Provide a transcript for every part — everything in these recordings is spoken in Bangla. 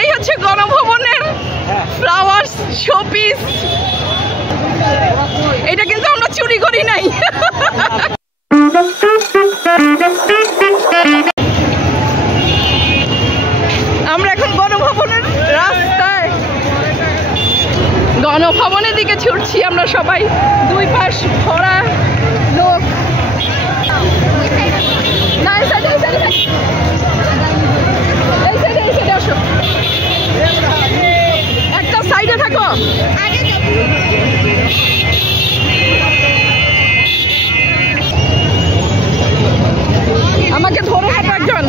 এই হচ্ছে গণভবনের ফ্লাওয়ার্স শোপিস। এটা কিন্তু আমরা চুরি করি নাই। আমরা এখন গণভবনের রাস্তায়, গণভবনের দিকে ছুটছি আমরা সবাই। দুই পাশ ভরা লোক। না এই সাইডে আসো, একটা সাইডে থাকো। আমাকে ধরে হাঁটো একজন।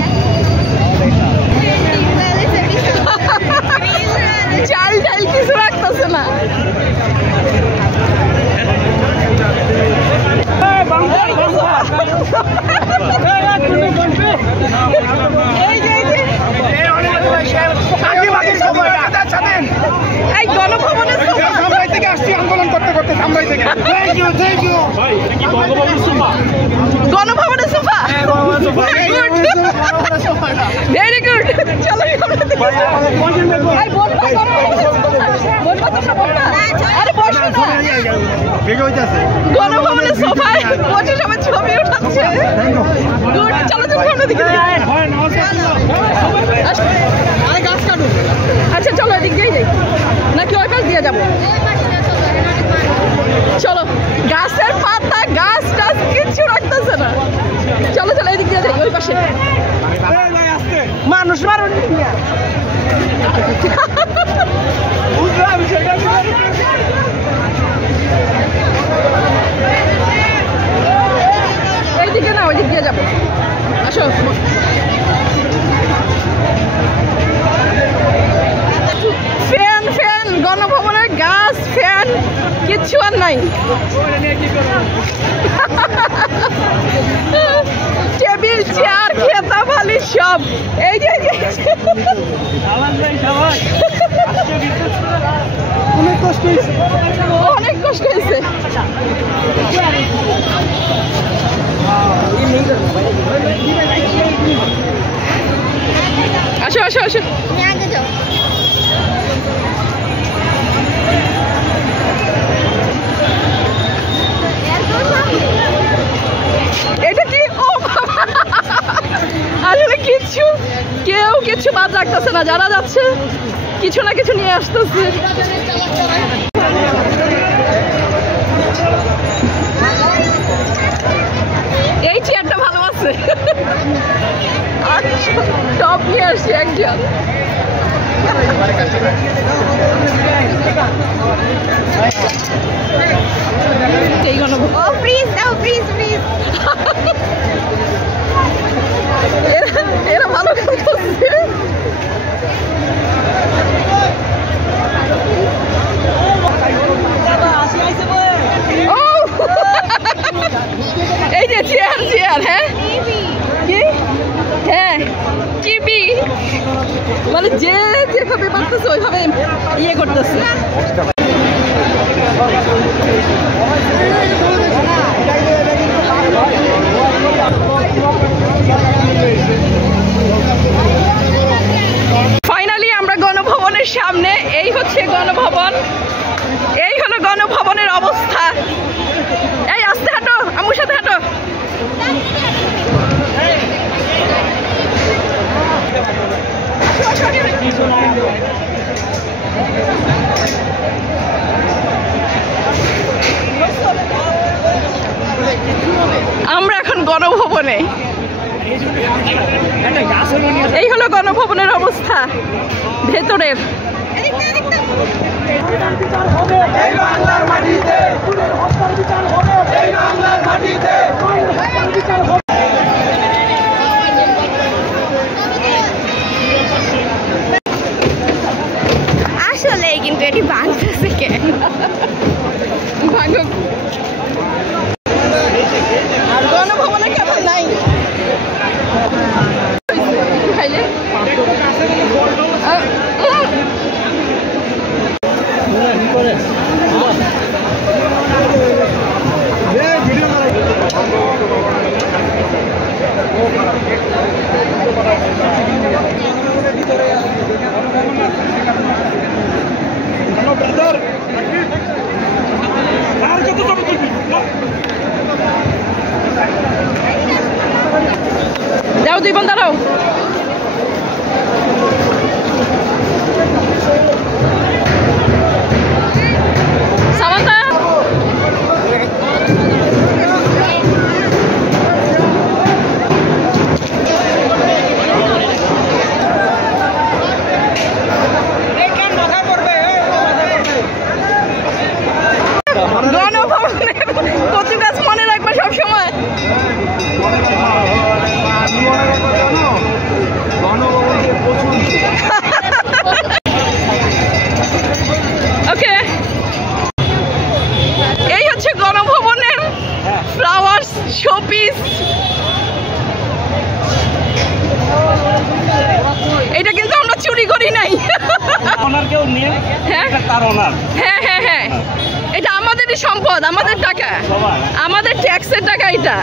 চাল ডাল কিছু রাখতেছে না। এই গণভবনের থেকে আসছি আন্দোলন করতে করতে সামলাই থেকে। গণভবনের সোফা ভেরি গুড। চলো গণভবনের সোফায় বসে সবাই ছবি উঠাচ্ছে। গুড, চলো সামনে দিকে। আচ্ছা চলো এদিক দিয়েই যাই নাকি ওই পাশ দিয়ে যাবো? চলো, গাছের পাতা গাছ টাছ কিচ্ছু রাখতেছে না। চলো চলো এদিক দিয়ে যাই, ওই পাশে মানুষ মারুন। এইদিকে না, ওই দিক দিয়ে যাবো। আসো। ফ্যান ফ্যান, গণভবনের গাছ ফ্যান কিচ্ছু আর নাই। টেবিল চেয়ার খেতা বালি সব। এই যে অনেক কষ্ট হয়েছে, অনেক কষ্ট হয়েছে। আসো আসো আসো। এটা কি? ও আসলে কিচ্ছু, কেউ কিছু বাদ রাখতেছে না। যারা যাচ্ছে কিছু না কিছু নিয়ে আসতেছে। এই চেয়ারটা ভালো আছে। টপ নিয়ে আসছি একজন। এরা ভালো করতেছে। এই যে চেয়ার চেয়ার। হ্যাঁ কি? হ্যাঁ টিভি, মানে যে যেভাবে পারতেছে ওইভাবে ইয়ে করতেছে। ফাইনালি আমরা গণভবনের সামনে। এই হচ্ছে গণভবন, এই হলো গণভবনের অবস্থা। এই আস্তে হাঁটো, আমার সাথে হাঁটো। আমরা এখন গণভবনে। এই হলো গণভবনের অবস্থা ভেতরের। আসলে কিন্তু এটি বাংলাদেশে কেন গণভবনে কেমন নাই খাইলে ভিডিও দাঁড়াও, দুই বোন দাঁড়াও। সামান্তা কচু গাছ মনে রাখবে সবসময়। ওকে, এই হচ্ছে গণভবনের ফ্লাওয়ার্স শোপিস। এটা কিন্তু আমরা চুরি করি নাই। হ্যাঁ হ্যাঁ হ্যাঁ হ্যাঁ, এটা আমাদেরই সম্পদ, আমাদের টাকা, আমাদের ট্যাক্সের টাকা এটা।